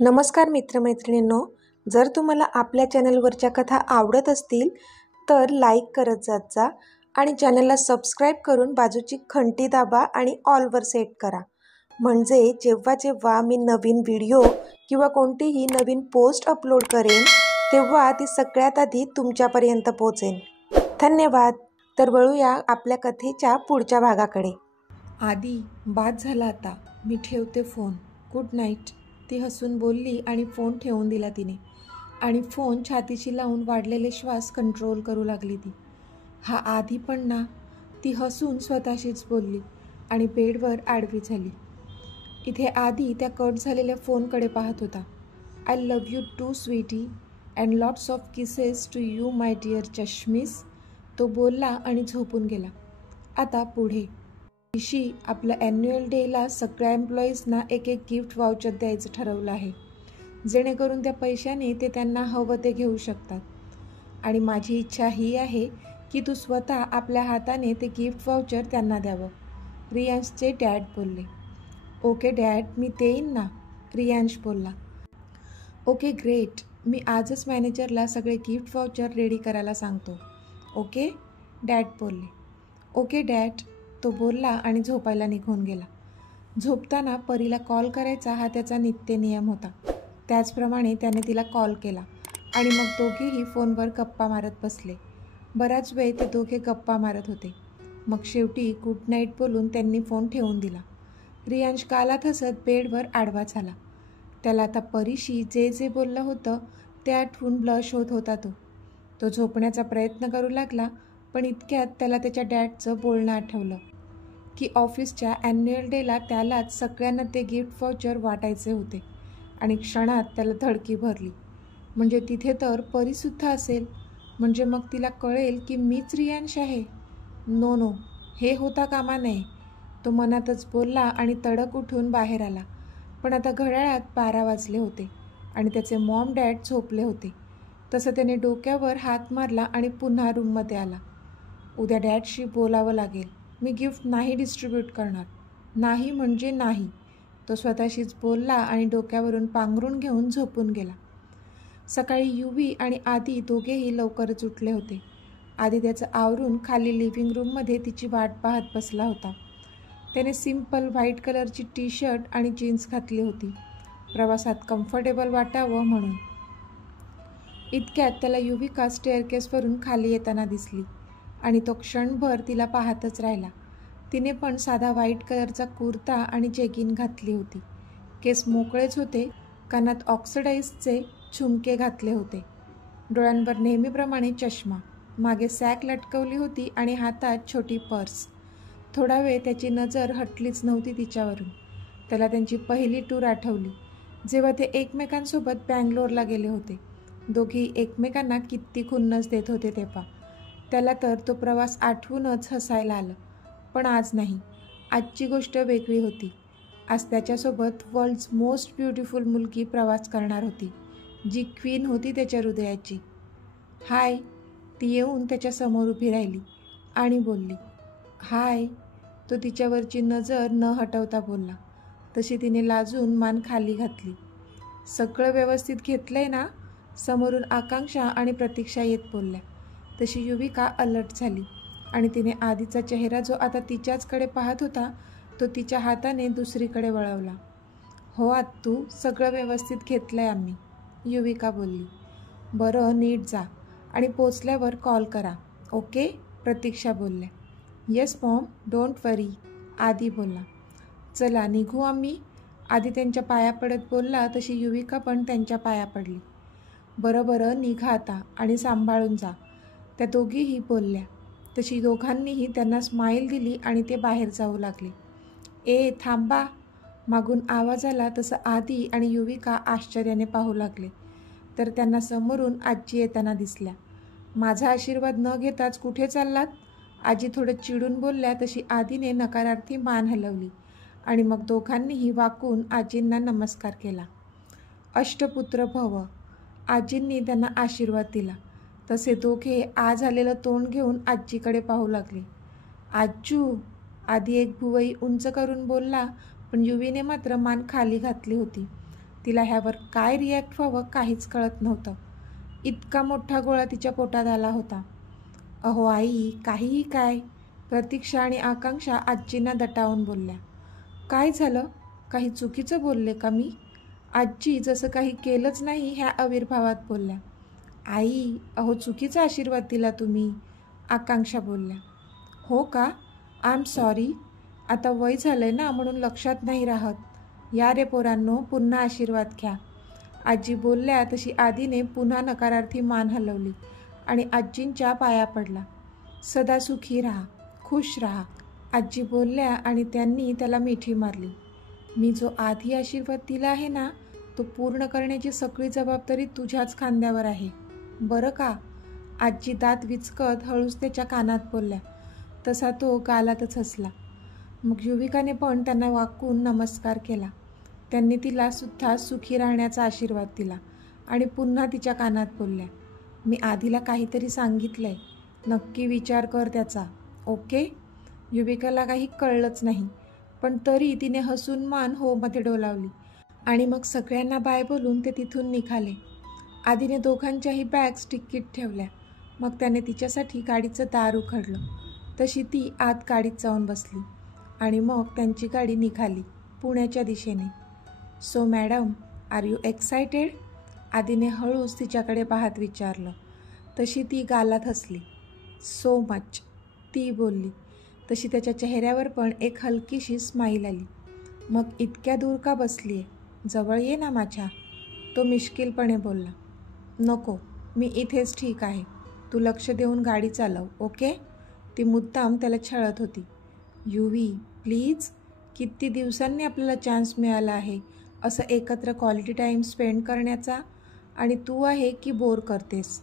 नमस्कार मित्रमैत्रिणींनो, जर तुम्हाला आपल्या चॅनलवरच्या कथा आवडत असतील तर लाईक करत जात जा आणि चॅनलला सबस्क्राईब करून बाजूची घंटी दाबा आणि ऑलवर सेट करा. म्हणजे जेव्हा जेव्हा मी नवीन व्हिडिओ किंवा कोणतीही नवीन पोस्ट अपलोड करेन तेव्हा ती सगळ्यात आधी तुमच्यापर्यंत पोहोचेल. धन्यवाद. तर वळूया आपल्या कथेच्या पुढच्या भागाकडे. आधी बाद झाला आता, मी ठेवते फोन. गुड नाईट, ती हसून बोलली आणि फोन ठेवून दिला तिने. आणि फोन छातीशी लावून वाढलेले श्वास कंट्रोल करू लागली ती. हा आधी पण ना, ती हसून स्वतःशीच बोलली आणि बेडवर आडवी झाली. इथे आधी त्या कट झालेल्या फोनकडे पाहत होता. I love you too sweetie and lots of kisses to you my dear चष्मीस, तो बोलला आणि झोपून गेला. आता पुढे ऋषी आपल्या ॲन्युअल डेला सगळ्या एम्प्लॉईजना एक गिफ्ट वाउचर द्यायचं ठरवलं आहे, जेणेकरून त्या पैशाने ते त्यांना हवं ते घेऊ शकतात. आणि माझी इच्छा ही आहे की तू स्वतः आपल्या हाताने ते गिफ्ट वाउचर त्यांना द्यावं, रियांशचे डॅड बोलले. ओके डॅड, मी देईन ना, रियांश बोलला. ओके ग्रेट, मी आजच मॅनेजरला सगळे गिफ्ट वाउचर रेडी करायला सांगतो. ओके डॅड बोलले. ओके डॅड, तो बोलला आणि झोपायला निघून गेला. झोपताना परीला कॉल करायचा हा त्याचा नित्य नियम होता. त्याचप्रमाणे त्याने तिला कॉल केला आणि मग दोघेही फोनवर गप्पा मारत बसले. बराच वेळ ते दोघे गप्पा मारत होते. मग शेवटी गुड नाईट बोलून त्यांनी फोन ठेवून दिला. रियांश गालात हसत बेडवर आडवा झाला. त्याला आता परीशी जे जे बोललं होतं ते आठवून ब्लश होत होता. तो झोपण्याचा प्रयत्न करू लागला, पण इतक्यात त्याला त्याच्या डॅडचं बोलणं आठवलं की ऑफिसच्या ॲन्युअल डेला त्यालाच सगळ्यांना ते गिफ्ट वाउचर वाटायचे होते. आणि क्षणात त्याला धडकी भरली. म्हणजे तिथे तर परीसुद्धा असेल, म्हणजे मग तिला कळेल की मीच रियांश आहे. नो नो, हे होता कामा नये, तो मनातच बोलला आणि तडक उठून बाहेर आला. पण आता घड्याळात 12 वाजले होते आणि त्याचे मॉम डॅड झोपले होते. तसं त्याने डोक्यावर हात मारला आणि पुन्हा रूममध्ये आला. उद्या डॅडशी बोलावं लागेल, मी गिफ्ट नाही डिस्ट्रीब्यूट करणार, नाही म्हणजे नाही, तो स्वतःशीच बोलला आणि डोक्यावरून पांघरून घेऊन झोपून गेला. सकाळी युवी आणि आदी दोघेही लवकरच उठले होते. आधी त्याचं आवरून खाली लिव्हिंग रूममध्ये तिची वाट पाहत बसला होता. त्याने सिम्पल व्हाईट कलरची टी शर्ट आणि जीन्स घातली होती, प्रवासात कम्फर्टेबल वाटावं म्हणून. इतक्यात त्याला युविका स्टेअरकेसवरून खाली येताना दिसली आणि तो क्षणभर तिला पाहतच राहिला. तिने पण साधा व्हाईट कलरचा कुर्ता आणि जेगिन घातली होती. केस मोकळेच होते, कानात ऑक्सिडाईजचे झुमके घातले होते, डोळ्यांवर नेहमीप्रमाणे चष्मा, मागे सॅक लटकवली होती आणि हातात छोटी पर्स. थोडा वेळ त्याची नजर हटलीच नव्हती तिच्यावरून. त्याला त्यांची पहिली टूर आठवली, जेव्हा ते एकमेकांसोबत बँगलोरला गेले होते. दोघी एकमेकांना किती खुन्नस देत होते तेव्हा. त्याला तर तो प्रवास आठवूनच हसायला आलं. पण आज नाही, आजची गोष्ट वेगळी होती. आज त्याच्यासोबत वर्ल्ड्स मोस्ट ब्युटिफुल मुलगी प्रवास करणार होती, जी क्वीन होती त्याच्या हृदयाची. हाय, ती येऊन त्याच्यासमोर उभी राहिली आणि बोलली. हाय, तो तिच्यावरची नजर न हटवता बोलला. तशी तिने लाजून मान खाली घातली. सगळं व्यवस्थित घेतलंय ना, समोरून आकांक्षा आणि प्रतीक्षा येत बोलल्या. तशी युविका अलर्ट झाली आणि तिने आधीचा चेहरा जो आता तिच्याचकडे पाहत होता तो तिच्या हाताने दुसरीकडे वळवला. हो आत्तू, सगळं व्यवस्थित घेतलंय आम्ही, युविका बोलली. बरं, नीट जा आणि पोचल्यावर कॉल करा, ओके, प्रतीक्षा बोलल्या. येस मॉम, डोंट वरी, आदी बोलला. चला निघू आम्ही, आधी त्यांच्या पाया पडत बोलला. तशी युविका पण त्यांच्या पाया पडली. बरं बरं, निघा आता आणि सांभाळून जा, त्या दोघीही बोलल्या. तशी दोघांनीही त्यांना स्माईल दिली आणि ते बाहेर जाऊ लागले. ए थांबा, मागून आवाज आला. तसं आदी आणि युविका आश्चर्याने पाहू लागले तर त्यांना समोरून आजी येताना दिसल्या. माझा आशीर्वाद न घेताच कुठे चाललात, आजी थोडं चिडून बोलल्या. तशी आदीने नकारार्थी मान हलवली आणि मग दोघांनीही वाकून आजींना नमस्कार केला. अष्टपुत्र भव, आजींनी त्यांना आशीर्वाद दिला. तसे दोघे आज आलेलं तोंड घेऊन आजीकडे पाहू लागले. आज्जू, आधी एक भुवई उंच करून बोलला, पण युवीने मात्र मान खाली घातली होती. तिला ह्यावर काय रिॲक्ट व्हावं काहीच कळत नव्हतं. इतका मोठा गोळा तिच्या पोटात आला होता. अहो आई, काहीही काय? प्रतीक्षा आणि आकांक्षा आजींना दटावून बोलल्या. काय झालं? काही चुकीचं बोलले का मी? आजी जसं काही केलंच नाही ह्या आविर्भावात बोलल्या. आई, अहो चुकीचा आशीर्वाद दिला तुम्ही, आकांक्षा बोलल्या. हो का? I am sorry. आता वय झालंय ना म्हणून लक्षात नाही राहत. या रे पोरांनो, पुन्हा आशीर्वाद घ्या. आजी बोलल्या तशी आधीने पुन्हा नकारार्थी मान हलवली आणि आजींच्या पाया पडला. सदा सुखी राहा, खुश राहा, आजी बोलल्या आणि त्यांनी त्याला मिठी मारली. मी जो आधी आशीर्वाद दिला आहे ना, तो पूर्ण करण्याची सगळी जबाबदारी तुझ्याच खांद्यावर आहे, बरं का? आजी दात विचकत हळूच त्याच्या कानात बोलल्या. तसा तो गालातच हसला. मग युविकाने पण त्यांना वाकून नमस्कार केला. त्यांनी तिला सुद्धा सुखी राहण्याचा आशीर्वाद दिला आणि पुन्हा तिच्या कानात बोलल्या. मी आधीला काहीतरी सांगितलंय, नक्की विचार कर त्याचा, ओके? युविकाला काही कळलंच नाही, पण तरी तिने हसून मान हो मध्ये डोलावली आणि मग सगळ्यांना बाय बोलून ते तिथून निघाले. आधीने दोघांच्याही बॅग्स टिकीट ठेवल्या. मग त्याने तिच्यासाठी गाडीचं दार उघडलं. तशी ती आत गाडीत जाऊन बसली आणि मग त्यांची गाडी निघाली पुण्याच्या दिशेने. So madam, are you excited? आधीने हळूच तिच्याकडे पाहत विचारलं. तशी ती गालात हसली. सो मच, ती बोलली. तशी त्याच्या चेहऱ्यावर पण एक हलकीशी स्माईल आली. मग इतक्या दूर का बसली आहे? जवळ ये ना माझ्या, तो मिश्किलपणे बोलला. नको, मी इथेच ठीक आहे. तू लक्ष देऊन गाडी चालव, ओके? ती मुद्दाम त्याला छळत होती. युवी, प्लीज, किती दिवसांनी आपल्याला चान्स मिळाला आहे असं एकत्र क्वालिटी टाईम स्पेंड करण्याचा, आणि तू आहे की बोर करतेस?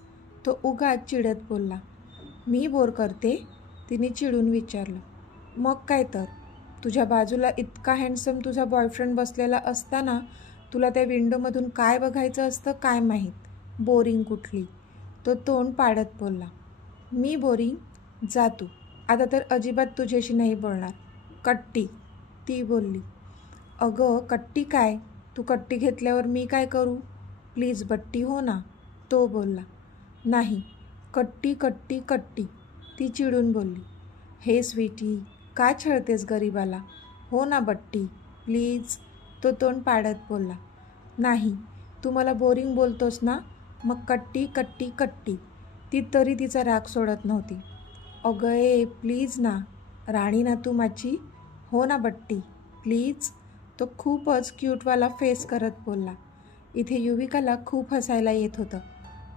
तो उगाच चिडत बोलला. मी बोर करते? तिने चिडून विचारलं. मग काय तर, तुझ्या बाजूला इतका हँडसम तुझा बॉयफ्रेंड बसलेला असताना तुला त्या विंडोमधून काय बघायचं असतं काय माहीत? बोरिंग कुठली, तो तोंड पाडत बोलला. मी बोरिंग? जा तू, आता तर अजिबात तुझ्याशी नाही बोलणार. कट्टी, ती बोलली. अगं कट्टी काय? तू कट्टी घेतल्यावर मी काय करू? प्लीज बट्टी हो ना, तो बोलला. नाही, कट्टी कट्टी कट्टी, ती चिडून बोलली. हे स्वीटी, का छळतेस गरीबाला? हो ना बट्टी, प्लीज, तो तोंड पाडत बोलला. नाही, तू मला बोरिंग बोलतोस ना, मग कट्टी कट्टी कट्टी, ती तरी तिचा राग सोडत नव्हती. अगं ए, प्लीज ना, राणी ना तू माझी, हो ना बट्टी, प्लीज, तो खूपच क्यूटवाला फेस करत बोलला. इथे युविकाला खूप हसायला येत होतं,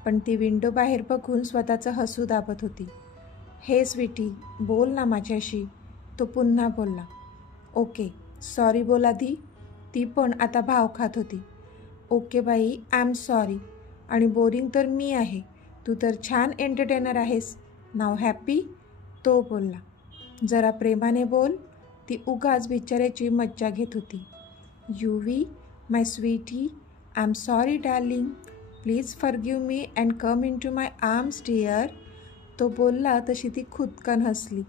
पण ती विंडो बाहेर बघून स्वतःचं हसू दाबत होती. हे स्वीटी, बोल ना माझ्याशी, तो पुन्हा बोलला. ओके, सॉरी बोल आधी, ती पण आता भाव खात होती. ओके बाई, आय एम सॉरी, आणि बोरिंग तर मी आहे, तू तर छान एंटरटेनर आहेस. नाव हॅपी, तो बोलला. जरा प्रेमाने बोल, ती उगाच बिचाऱ्याची मज्जा घेत होती. Yuvi, my sweetie, I am sorry darling, please forgive me and come in to my arms dear, तो बोलला. तशी ती खुदकन हसली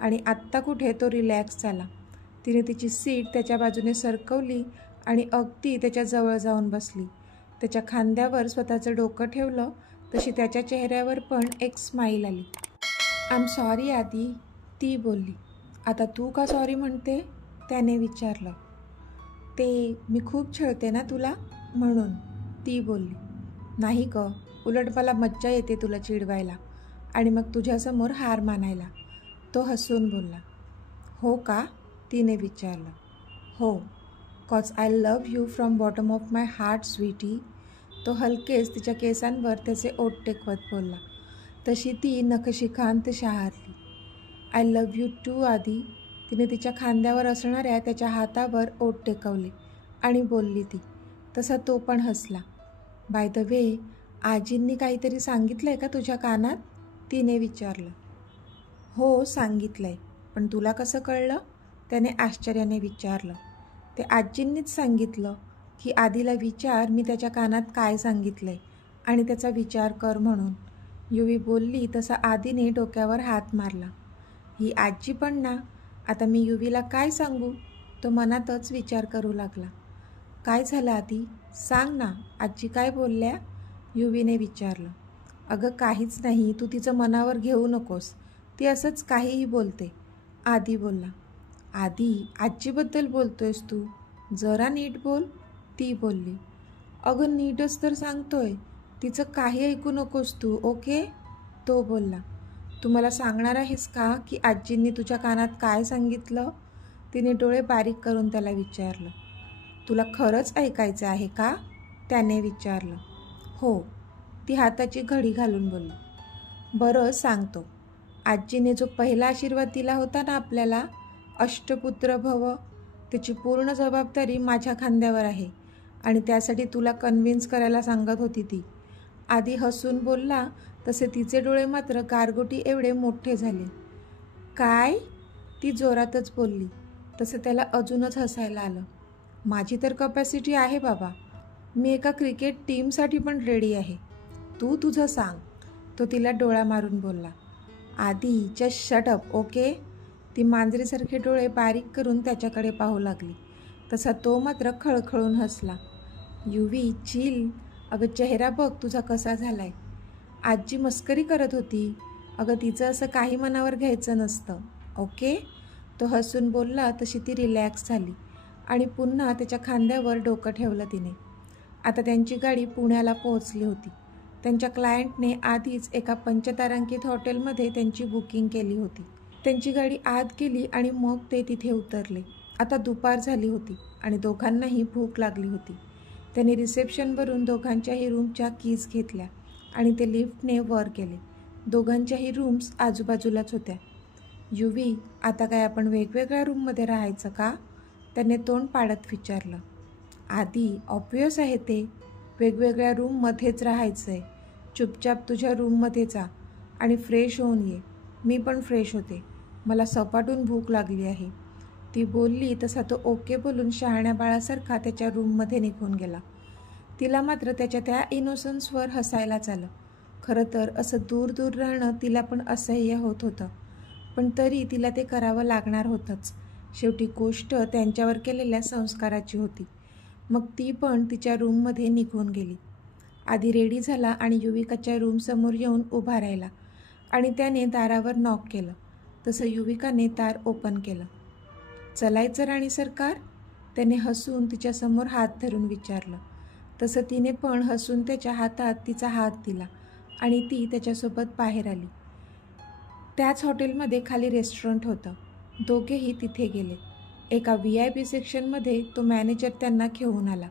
आणि आत्ता कुठे तो रिलॅक्स झाला. तिने तिची सीट त्याच्या बाजूने सरकवली आणि अगदी त्याच्याजवळ जाऊन बसली. त्याच्या खांद्यावर स्वतःचं डोकं ठेवलं. तशी त्याच्या चेहऱ्यावर पण एक स्माईल आली. आय एम सॉरी आधी, ती बोलली. आता तू का सॉरी म्हणते? त्याने विचारलं. ते मी खूप छळते ना तुला म्हणून, ती बोलली. नाही ग, उलट मला मज्जा येते तुला चिडवायला आणि मग तुझ्यासमोर हार मानायला, तो हसून बोलला. हो का? तिने विचारलं. हो, cause I love you from bottom of my heart sweetie, तो हलकेच तिच्या केसांवर त्याचे ओठ टेकवत बोलला. तशी ती नखशिखांत शहारली. आय लव्ह यू टू आधी, तिने तिच्या खांद्यावर असणाऱ्या त्याच्या हातावर ओठ टेकवले आणि बोलली ती. तसा तो पण हसला. बाय द वे, आजींनी काहीतरी सांगितलं आहे का तुझ्या कानात? तिने विचारलं. हो सांगितलं आहे, पण तुला कसं कळलं? त्याने आश्चर्याने विचारलं. ते आजींनीच सांगितलं की आधीला विचार मी त्याच्या कानात काय सांगितलं आहे आणि त्याचा विचार कर म्हणून, युवी बोलली. तसा आधीने डोक्यावर हात मारला. ही आजी पण ना, आता मी युवीला काय सांगू? तो मनातच विचार करू लागला. काय झालं आधी? सांग ना, आजी काय बोलल्या? युवीने विचारलं. अगं काहीच नाही, तू तिचं मनावर घेऊ नकोस. ती असंच काहीही बोलते, आदी बोलला. आदी, आजीबद्दल बोलतोयस तू? जरा नीट बोल, ती बोलली. अगं नीटच तर सांगतोय, तिचं काही ऐकू नकोस तू, ओके? तो बोलला. तू मला सांगणार आहेस का की आजींनी तुझ्या कानात काय सांगितलं? तिने डोळे बारीक करून त्याला विचारलं. तुला खरंच ऐकायचं आहे का? त्याने विचारलं. हो, ती हाताची घडी घालून बोलली. बरं सांगतो. आजीने जो पहिला आशीर्वाद दिला होता ना आपल्याला, अष्टपुत्र भव, त्याची पूर्ण जबाबदारी माझ्या खांद्यावर आहे आणि त्यासाठी तुला कन्व्हिन्स करायला सांगत होती ती. आधी हसून बोलला तसे तिचे डोळे मात्र गारगोटी एवढे मोठे झाले. काय? ती जोरातच बोलली. तसं त्याला अजूनच हसायला आलं. माझी तर कपॅसिटी आहे बाबा. मी एका क्रिकेट टीमसाठी पण रेडी आहे. तू तुझं सांग, तो तिला डोळा मारून बोलला. आधी जस्ट शट अप, ओके? ती मांजरीसारखे डोळे बारीक करून त्याच्याकडे पाहू लागली. तसा तो मात्र खळखळून हसला. युवी चिल. अगं चेहरा बघ तुझा कसा झालाय. आजी मस्करी करत होती. अगं तिचं असं काही मनावर घ्यायचं नसतं, ओके? तो हसून बोलला तशी ती रिलॅक्स झाली आणि पुन्हा त्याच्या खांद्यावर डोकं ठेवलं तिने. आता त्यांची गाडी पुण्याला पोहोचली होती. त्यांच्या क्लायंटने आधीच एका पंचतारांकित हॉटेलमध्ये त्यांची बुकिंग केली होती. त्यांची गाडी आत गेली आणि मग ते तिथे उतरले. आता दुपार झाली होती आणि दोघांनाही भूक लागली होती. त्यांनी रिसेप्शनवरून दोघांच्याही रूमच्या कीज घेतल्या आणि ते लिफ्टने वर गेले. दोघांच्याही रूम्स आजूबाजूलाच होत्या. युवी, आता काय आपण वेगवेगळ्या रूममध्ये राहायचं का? त्याने तोंड पाडत विचारलं. आधी ऑब्व्हियस आहे ते. वेगवेगळ्या रूममध्येच राहायचं आहे. चुपचाप तुझ्या रूममध्ये जा आणि फ्रेश होऊन ये. मी पण फ्रेश होते. मला सपाटून भूक लागली आहे. ती बोलली तसा तो ओके बोलून शहाण्या बाळासारखा त्याच्या रूममध्ये निघून गेला. तिला मात्र त्याच्या त्या इनोसन्सवर हसायलाच आलं. खरं तर असं दूर दूर राहणं तिला पण असह्य होत होतं, पण तरी तिला ते करावं लागणार होतंच. शेवटी गोष्ट त्यांच्यावर केलेल्या संस्काराची होती. मग ती पण तिच्या रूममध्ये निघून गेली. आधी रेडी झाला आणि युविकाच्या रूमसमोर येऊन उभा राहिला आणि त्याने दारावर नॉक केलं. तसं युविकाने दार ओपन केलं. चलायचं राणी सरकार? त्याने हसून तिच्यासमोर हात धरून विचारलं. तसं तिने पण हसून त्याच्या हातात तिचा हात दिला आणि ती त्याच्यासोबत बाहेर आली. त्याच हॉटेलमध्ये खाली रेस्टॉरंट होतं. दोघेही तिथे गेले. एका VIP सेक्शनमध्ये तो मॅनेजर त्यांना घेऊन आला,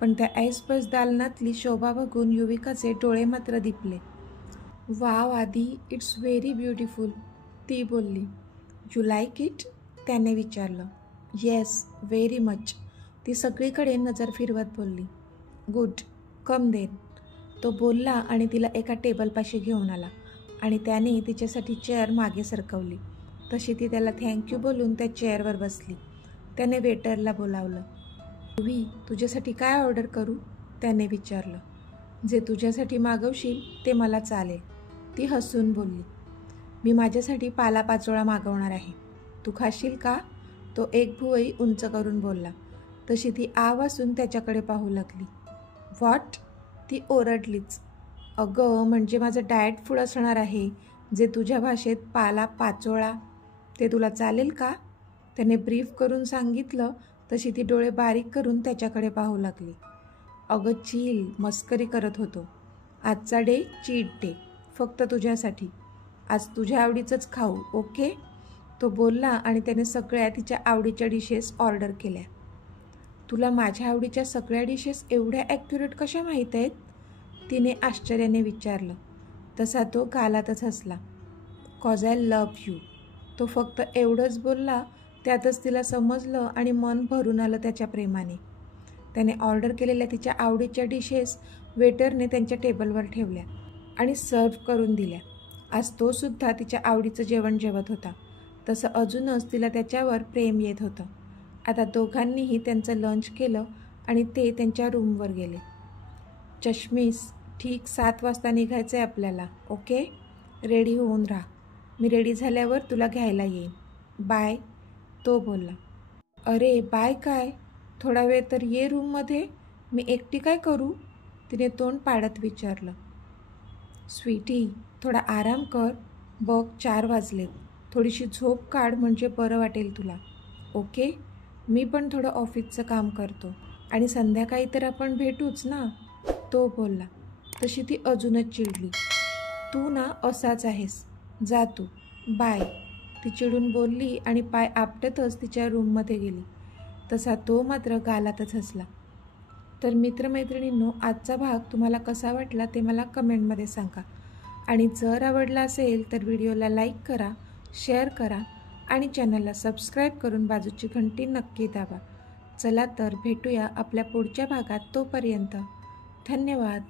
पण त्या ऐसपैस दालनातली शोभा बघून युविकाचे डोळे मात्र दिपले. वाव आदी, इट्स व्हेरी ब्युटिफुल, ती बोलली. You like it? त्याने विचारलं. येस, व्हेरी मच, ती सगळीकडे नजर फिरवत बोलली. गुड, कम देन, तो बोलला आणि तिला एका टेबलपाशी घेऊन आला आणि त्याने तिच्यासाठी चेअर मागे सरकवली. तशी ती त्याला थँक्यू बोलून त्या चेअरवर बसली. त्याने वेटरला बोलावलं. युवी, तुझ्यासाठी काय ऑर्डर करू? त्याने विचारलं. जे तुझ्यासाठी मागवशील ते मला चालेल, ती हसून बोलली. मी माझ्यासाठी पालापाचोळा मागवणार आहे, तू खाशील का? तो एक भुवई उंच करून बोलला. तशी ती आवासून त्याच्याकडे पाहू लागली. व्हॉट? ती ओरडलीच. अगं म्हणजे माझं डाएट फूड असणार आहे, जे तुझ्या भाषेत पाला पाचोळा, ते तुला चालेल का? त्याने ब्रीफ करून सांगितलं. तशी ती डोळे बारीक करून त्याच्याकडे पाहू लागली. अगं चिल, मस्करी करत होतो. आजचा डे चीट डे, फक्त तुझ्यासाठी. आज तुझ्या आवडीचंच खाऊ, ओके? तो बोलला आणि त्याने सगळ्या तिच्या आवडीच्या डिशेस ऑर्डर केल्या. तुला माझ्या आवडीच्या सगळ्या डिशेस एवढ्या ॲक्युरेट कशा माहीत आहेत? तिने आश्चर्याने विचारलं. तसा तो गालातच हसला. Cause I love you. तो फक्त एवढंच बोलला. त्यातच तिला समजलं आणि मन भरून आलं त्याच्या प्रेमाने. त्याने ऑर्डर केलेल्या तिच्या आवडीच्या डिशेस वेटरने त्यांच्या टेबलवर ठेवल्या आणि सर्व्ह करून दिल्या. आज तो सुद्धा तिच्या आवडीचं जेवण जेवत होता. तसं अजूनच तिला त्याच्यावर प्रेम येत होतं. आता दोघांनीही त्यांचं लंच केलं आणि ते त्यांच्या रूमवर गेले. चष्मीस, ठीक 7 वाजता निघायचं आहे आपल्याला, ओके? रेडी होऊन राहा. मी रेडी झाल्यावर तुला घ्यायला येईन. बाय, तो बोलला. अरे बाय काय? थोडा वेळ तर ये रूममध्ये, मी एकटी काय करू? तिने तोंड पाडत विचारलं. स्वीटी, थोडा आराम कर. बघ 4 वाजलेत. थोडीशी झोप काढ म्हणजे बरं वाटेल तुला. ओके? मी पण थोडं ऑफिसचं काम करतो आणि संध्याकाळी तर आपण भेटूच ना, तो बोलला. तशी ती अजूनच चिडली. तू ना असाच आहेस. जा तू. बाय. ती चिडून बोलली आणि पाय आपटतच तिच्या रूममध्ये गेली. तसा तो मात्र गालातच हसला. तर मित्रमैत्रिणींनो, आजचा भाग तुम्हाला कसा वाटला ते मला कमेंटमध्ये सांगा. आणि जर आवडला असेल तर व्हिडिओला लाईक करा, शेअर करा आणि चॅनलला सबस्क्राईब करून बाजूची घंटी नक्की दाबा. चला तर भेटूया आपल्या पुढच्या भागात. तोपर्यंत धन्यवाद.